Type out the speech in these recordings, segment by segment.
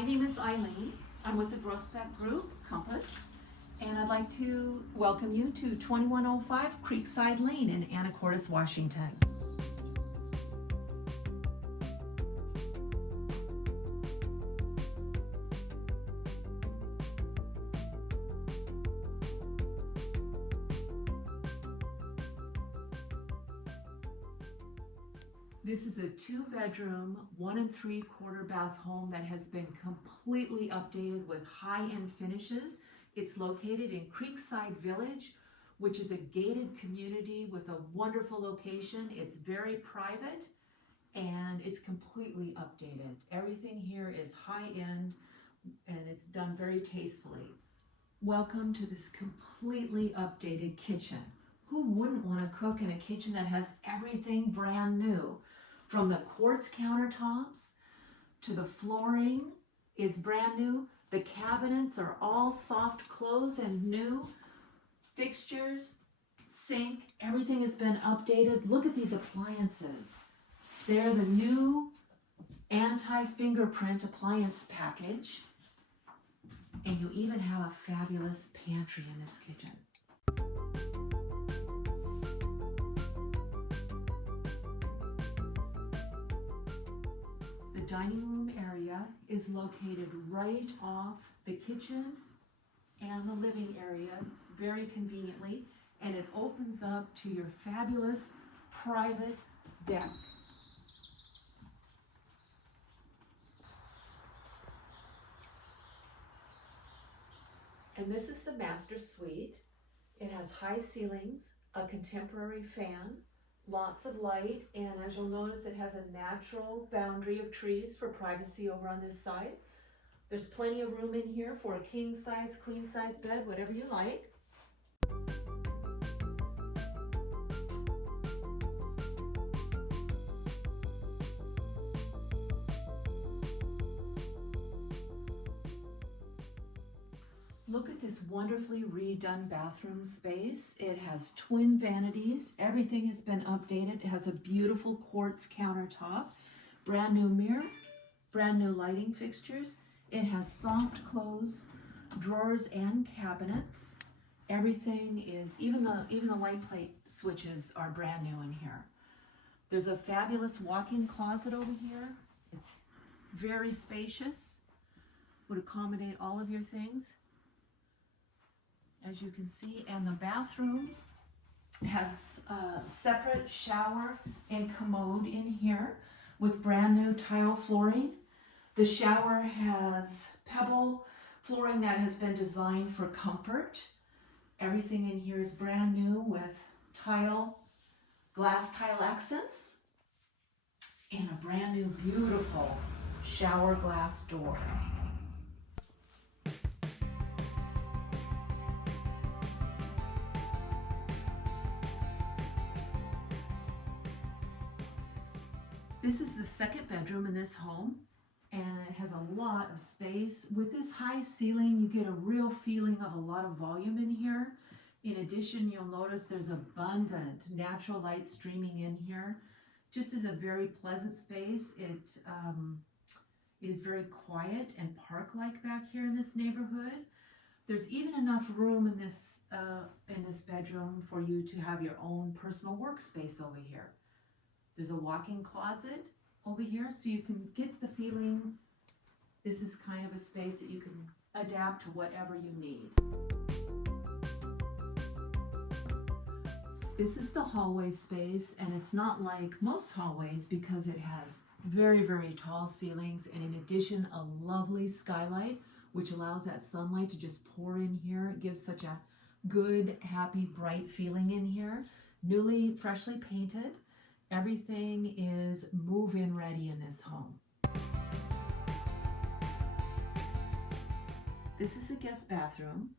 My name is Eileen. I'm with the Grosbeck Group, Compass, and I'd like to welcome you to 2105 Creekside Lane in Anacortes, Washington. This is a 2-bedroom, 1 3/4 bath home that has been completely updated with high-end finishes. It's located in Creekside Village, which is a gated community with a wonderful location. It's very private and it's completely updated. Everything here is high-end and it's done very tastefully. Welcome to this completely updated kitchen. Who wouldn't want to cook in a kitchen that has everything brand new? From the quartz countertops to the flooring is brand new. The cabinets are all soft close and new. Fixtures, sink, everything has been updated. Look at these appliances. They're the new anti-fingerprint appliance package. And you even have a fabulous pantry in this kitchen. The dining room area is located right off the kitchen and the living area very conveniently, and it opens up to your fabulous private deck. And this is the master suite. It has high ceilings, a contemporary fan, lots of light, and as you'll notice, it has a natural boundary of trees for privacy over on this side. There's plenty of room in here for a king size, queen size bed, whatever you like. Look at this wonderfully redone bathroom space. It has twin vanities. Everything has been updated. It has a beautiful quartz countertop, brand new mirror, brand new lighting fixtures. It has soft close drawers and cabinets. Everything is, even the light plate switches are brand new in here. There's a fabulous walk-in closet over here. It's very spacious, would accommodate all of your things, as you can see. And the bathroom has a separate shower and commode in here with brand new tile flooring. The shower has pebble flooring that has been designed for comfort. Everything in here is brand new with glass tile accents, and a brand new beautiful shower glass door. This is the second bedroom in this home, and it has a lot of space. With this high ceiling, you get a real feeling of a lot of volume in here. In addition, you'll notice there's abundant natural light streaming in here. Just is a very pleasant space. It is very quiet and park-like back here in this neighborhood. There's even enough room in this bedroom for you to have your own personal workspace over here. There's a walk-in closet over here, so you can get the feeling this is kind of a space that you can adapt to whatever you need. This is the hallway space, and it's not like most hallways because it has very, very tall ceilings, and in addition, a lovely skylight, which allows that sunlight to just pour in here. It gives such a good, happy, bright feeling in here. Freshly painted. Everything is move-in ready in this home. This is a guest bathroom,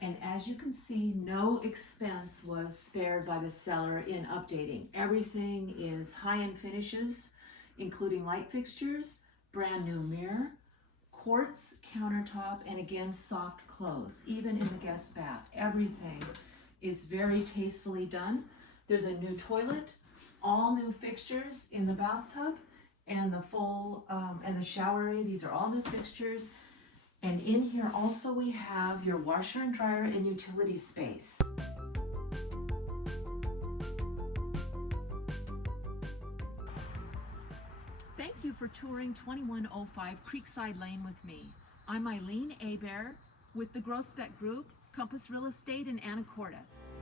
and as you can see, no expense was spared by the seller in updating. Everything is high-end finishes, including light fixtures, brand new mirror, quartz countertop, and again, soft close, even in the guest bath. Everything is very tastefully done. There's a new toilet, all new fixtures in the bathtub, and the full, and the shower area. These are all new fixtures. And in here also we have your washer and dryer and utility space. Thank you for touring 2105 Creekside Lane with me. I'm Eileen Hebert with the Grosbeck Group, Compass Real Estate in Anacortes.